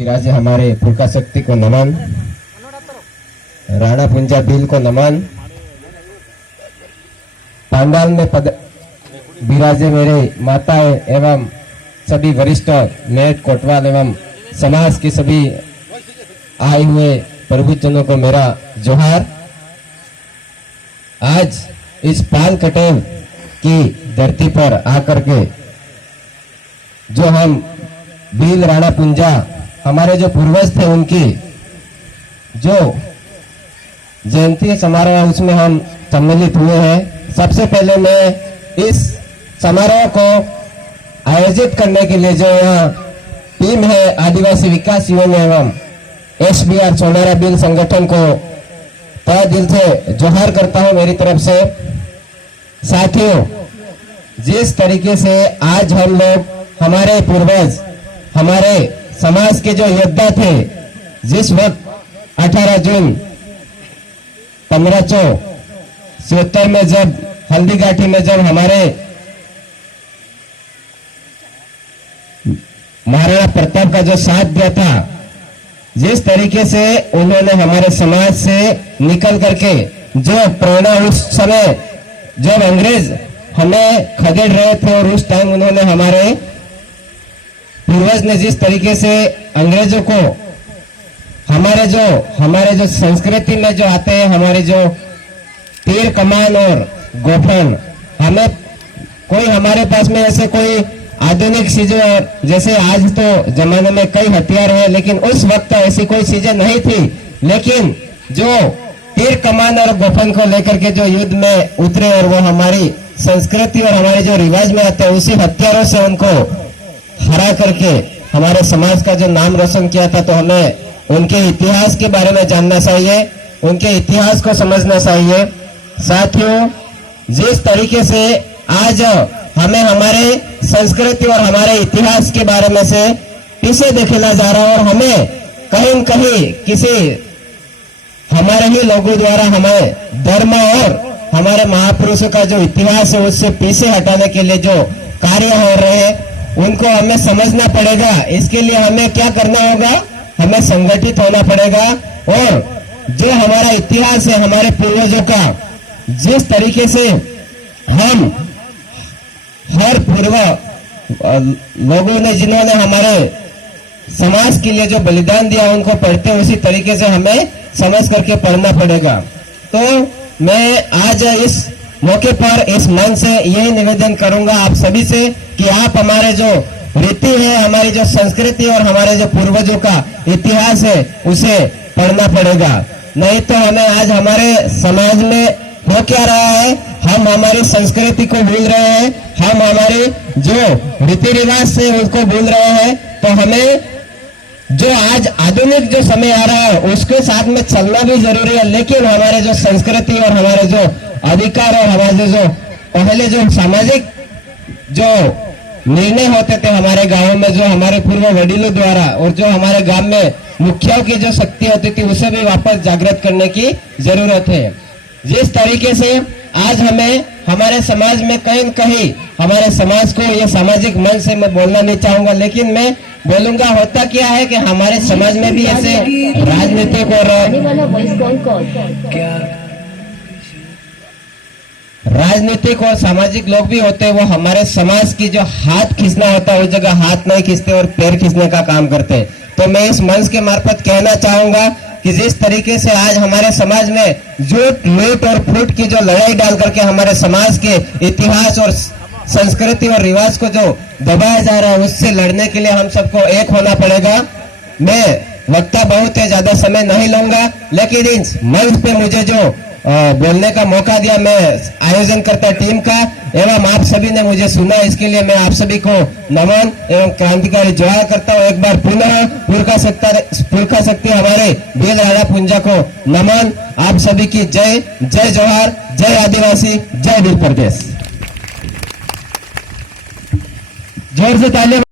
विराजे हमारे फुल्का शक्ति को नमन, राणा पुंजा बिल को नमन, पांडाल में विराजे मेरे माताएं एवं सभी वरिष्ठ नेट कोटवाल एवं समाज के सभी आए हुए प्रभुजनों को मेरा जोहार। आज इस पाल कटेल की धरती पर आकर के जो हम भील राणा पुंजा हमारे जो पूर्वज थे उनकी जो जयंती समारोह है उसमें हम सम्मिलित हुए हैं। सबसे पहले मैं इस समारोह को आयोजित करने के लिए जो यहाँ टीम है आदिवासी विकास युवा एवं SBR सोनारा बिल संगठन को तहे दिल से जोहार करता हूं मेरी तरफ से। साथियों, जिस तरीके से आज हम लोग हमारे पूर्वज हमारे समाज के जो योद्धा थे, जिस वक्त 18 जून 1577 में जब हल्दीघाटी में जब हमारे महाराणा प्रताप का जो साथ दिया था, जिस तरीके से उन्होंने हमारे समाज से निकल करके जो प्रेरणा उस समय जब अंग्रेज हमें खदेड़ रहे थे और उस टाइम उन्होंने हमारे पूर्वज ने जिस तरीके से अंग्रेजों को हमारे जो संस्कृति में जो आते हैं हमारे जो तीर कमान और गोफन, हमें कोई हमारे पास में ऐसे कोई आधुनिक चीजें जैसे आज तो जमाने में कई हथियार है, लेकिन उस वक्त ऐसी कोई चीजें नहीं थी। लेकिन जो तीर कमान और गोफन को लेकर के जो युद्ध में उतरे और वो हमारी संस्कृति और हमारे जो रिवाज में आते हैं उसी हथियारों से उनको हरा करके हमारे समाज का जो नाम रोशन किया था, तो हमें उनके इतिहास के बारे में जानना चाहिए, उनके इतिहास को समझना चाहिए। साथियों, जिस तरीके से आज हमें हमारे संस्कृति और हमारे इतिहास के बारे में से पीछे धकेला जा रहा है और हमें कहीं न कहीं किसी हमारे ही लोगों द्वारा हमें धर्म और हमारे महापुरुषों का जो इतिहास है उससे पीछे हटाने के लिए जो कार्य हो रहे हैं उनको हमें समझना पड़ेगा। इसके लिए हमें क्या करना होगा, हमें संगठित होना पड़ेगा और जो हमारा इतिहास है हमारे पूर्वजों का, जिस तरीके से हम हर पूर्व लोगों ने जिन्होंने हमारे समाज के लिए जो बलिदान दिया उनको पढ़ते उसी तरीके से हमें समझ करके पढ़ना पड़ेगा। तो मैं आज इस मौके पर इस मन से यही निवेदन करूंगा आप सभी से कि आप हमारे जो रीति है, हमारी जो संस्कृति और हमारे जो पूर्वजों का इतिहास है उसे पढ़ना पड़ेगा। नहीं तो हमें आज हमारे समाज में हो क्या रहा है, हम हमारी संस्कृति को भूल रहे हैं, हम हमारे जो रीति रिवाज से उसको भूल रहे हैं। तो हमें जो आज आधुनिक जो समय आ रहा है उसके साथ में चलना भी जरूरी है, लेकिन हमारे जो संस्कृति और हमारे जो अधिकार और हमारे जो पहले जो सामाजिक जो निर्णय होते थे हमारे गांवों में, जो हमारे पूर्व वडीलों द्वारा और जो हमारे गांव में मुखियाओं की जो शक्ति होती थी उसे भी वापस जागृत करने की जरूरत है। जिस तरीके से आज हमें हमारे समाज में कहीं न कहीं हमारे समाज को ये सामाजिक मंच से मैं बोलना नहीं चाहूंगा, लेकिन मैं बोलूंगा होता क्या है कि हमारे समाज में भी ऐसे राजनीतिक और सामाजिक लोग भी होते हैं, वो हमारे समाज की जो हाथ खींचना होता है उस जगह हाथ नहीं खींचते और पैर खींचने का काम करते हैं। तो मैं इस मंच के मार्फत कहना चाहूंगा कि जिस तरीके से आज हमारे समाज में झूठ लूट और फूट की जो लड़ाई डाल करके हमारे समाज के इतिहास और संस्कृति और रिवाज को जो दबाया जा रहा है उससे लड़ने के लिए हम सबको एक होना पड़ेगा। मैं वक्ता बहुत है, ज्यादा समय नहीं लूंगा, लेकिन इस मंच पे मुझे जो बोलने का मौका दिया मैं आयोजन करता टीम का एवं आप सभी ने मुझे सुना, इसके लिए मैं आप सभी को नमन एवं क्रांतिकारी जोहार करता हूँ। एक बार पुनः पुरखा शक्ति हमारे भील राणा पुंजा को नमन। आप सभी की जय जय जोहार, जय आदिवासी, जय भील प्रदेश। जोर से तालियां।